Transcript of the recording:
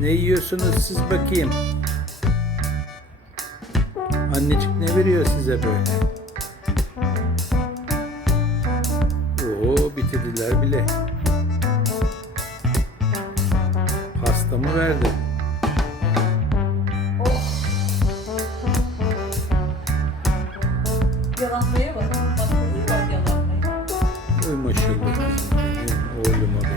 Ne yiyorsunuz siz bakayım? Annecik ne veriyor size böyle? Oo bitirdiler bile. Pasta mı verdi? Yalanmaya bak. Bak bak yalanmaya. Oy maşallah oğluma